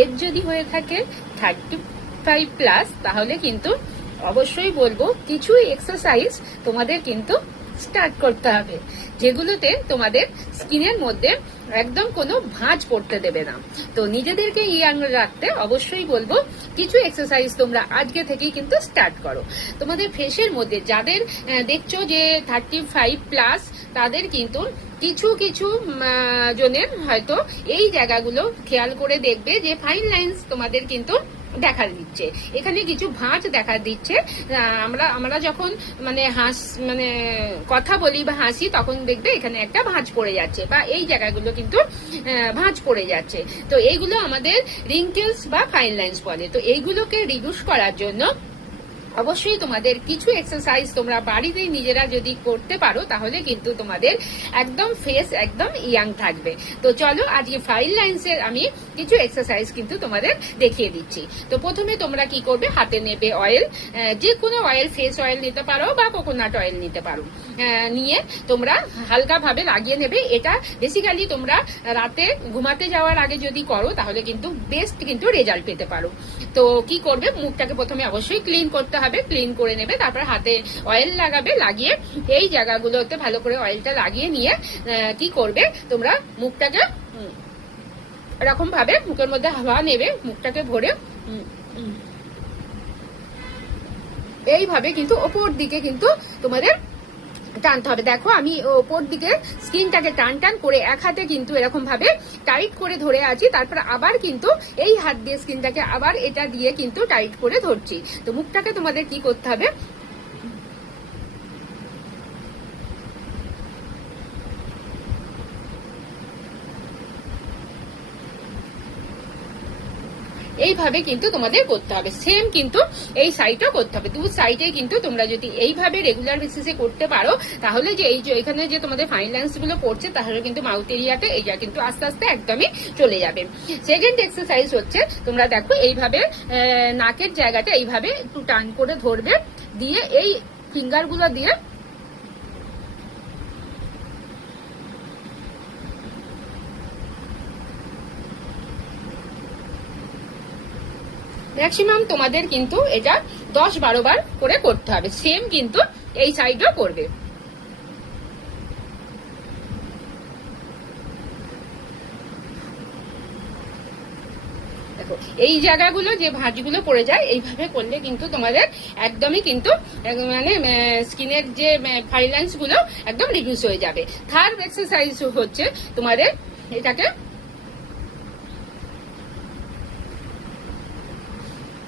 Age যদি হয়ে থাকে 35+, তাহলে কিন্তু অবশ্যই বলবো কিছু এক্সারসাইজ তোমাদের কিন্তু স্টার্ট করতে হবে, যেগুলোতে তোমাদের স্কিনের মধ্যে একদম কোনো ভাঁজ পড়তে দেবে না। তো নিজেদেরকে ইয়াং রাখতে অবশ্যই বলবো কিছু এক্সারসাইজ তোমরা আজকে থেকেই কিন্তু স্টার্ট করো। তোমাদের ফেসের মধ্যে যাদের দেখছো যে 35+, তাদের কিন্তু কিছু কিছু জনের হয়তো এই জায়গাগুলো খেয়াল করে দেখবে যে ফাইন লাইন্স তোমাদের কিন্তু দেখা দিচ্ছে, এখানে কিছু ভাঁজ দেখা দিচ্ছে। আমরা যখন মানে কথা বলি বা হাসি, তখন দেখবে এখানে একটা ভাঁজ পড়ে যাচ্ছে বা এই জায়গাগুলো কিন্তু ভাঁজ পড়ে যাচ্ছে। তো এইগুলো আমাদের রিঙ্কেলস বা ফাইন লাইন্স বলে। তো এইগুলোকে রিডিউস করার জন্য অবশ্যই তোমাদের কিছু এক্সারসাইজ তোমরা বাড়িতেই নিজেরা যদি করতে পারো, তাহলে কিন্তু তোমাদের একদম ফেস একদম ইয়াং থাকবে। তো চলো আজকে ফাইন লাইন্সের আমি কিছু এক্সারসাইজ কিন্তু তোমাদের দেখিয়ে দিচ্ছি। তো প্রথমে তোমরা কি করবে, হাতে নেবে অয়েল, যে কোনো অয়েল, ফেস অয়েল নিতে পারো বা কোকোনাট অয়েল নিতে পারো, নিয়ে তোমরা হালকা ভাবে লাগিয়ে নেবে। এটা বেসিক্যালি তোমরা রাতে ঘুমাতে যাওয়ার আগে যদি করো, তাহলে কিন্তু বেস্ট কিন্তু রেজাল্ট পেতে পারো। তো কি করবে, মুখটাকে প্রথমে অবশ্যই ক্লিন করতে হবে, ক্লিন করে নেবে, তারপর হাতে অয়েল লাগাবে, লাগিয়ে এই জায়গাগুলোতে ভালো করে অয়েলটা লাগিয়ে নিয়ে কি করবে, তোমরা মুখটাকে এরকম ভাবে মুখের মধ্যে হাওয়া নেবে, মুখটাকে ভরে এইভাবে কিন্তু ওপর দিকে কিন্তু তোমাদের টানতে হবে। দেখো আমি ওপর দিকে স্কিনটাকে টান টান করে এক হাতে কিন্তু এরকম ভাবে টাইট করে ধরে আছি, তারপর আবার কিন্তু এই হাত দিয়ে স্কিনটাকে আবার এটা দিয়ে কিন্তু টাইট করে ধরছি। তো মুখটাকে তোমাদের কি করতে হবে, এইভাবে কিন্তু তোমাদের করতে হবে। সেম কিন্তু এই সাইডও করতে হবে, দু সাইডে কিন্তু তোমরা যদি এইভাবে রেগুলার বেসিসে করতে পারো, তাহলে যে এই যে এখানে যে তোমাদের ফাইন লাইন্স গুলো পড়ছে, তাহলে কিন্তু মাউথ এরিয়াতে এইটা কিন্তু আস্তে আস্তে একদমই চলে যাবে। সেকেন্ড এক্সারসাইজ হচ্ছে, তোমরা দেখো এইভাবে নাকের জায়গাটা এইভাবে একটু টান করে ধরবে, দিয়ে এই ফিঙ্গার গুলো দিয়ে ম্যাক্সিমাম তোমাদের কিন্তু এটা 10-12 বার করে করতে হবে। সেম কিন্তু এই সাইডও করবে। দেখো এই জায়গাগুলো যে ভাঁজগুলো পড়ে যায়, এইভাবে করলে কিন্তু তোমাদের একদমই কিন্তু মানে স্কিনের যে ফাইন লাইন্স গুলো একদম রিডিউস হয়ে যাবে। থার্ড এক্সারসাইজ হচ্ছে তোমাদের এটাকে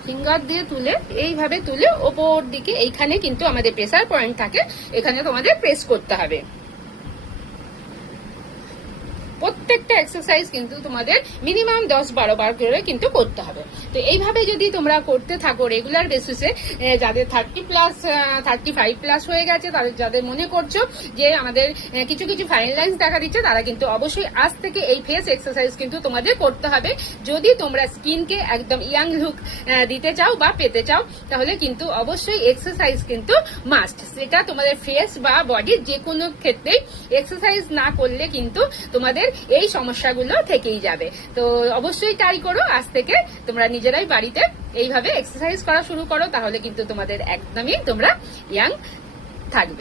ফিঙ্গার দিয়ে তুলে এইভাবে তুলে ওপর দিকে, এইখানে কিন্তু আমাদের প্রেসার পয়েন্ট থাকে, এখানে তোমাদের প্রেস করতে হবে। প্রত্যেকটা এক্সারসাইজ কিন্তু তোমাদের মিনিমাম 10-12 বার করে কিন্তু করতে হবে। তো এইভাবে যদি তোমরা করতে থাকো রেগুলার বেসিসে, যাদের 35+ হয়ে গেছে, তাদের যাদের মনে করছো যে আমাদের কিছু কিছু ফাইন লাইন্স দেখা দিচ্ছে, তারা কিন্তু অবশ্যই আজ থেকে এই ফেস এক্সারসাইজ কিন্তু তোমাদের করতে হবে। যদি তোমরা স্কিনকে একদম ইয়াং লুক দিতে চাও বা পেতে চাও, তাহলে কিন্তু অবশ্যই এক্সারসাইজ কিন্তু মাস্ট। সেটা তোমাদের ফেস বা বডির যে কোনো ক্ষেত্রেই এক্সারসাইজ না করলে কিন্তু তোমাদের এই সমস্যাগুলো থেকেই যাবে। তো অবশ্যই ট্রাই করো, আজ থেকে তোমরা নিজেরাই বাড়িতে এইভাবে এক্সারসাইজ করা শুরু করো, তাহলে কিন্তু তোমাদের একদমই তোমরা ইয়াং থাকবে।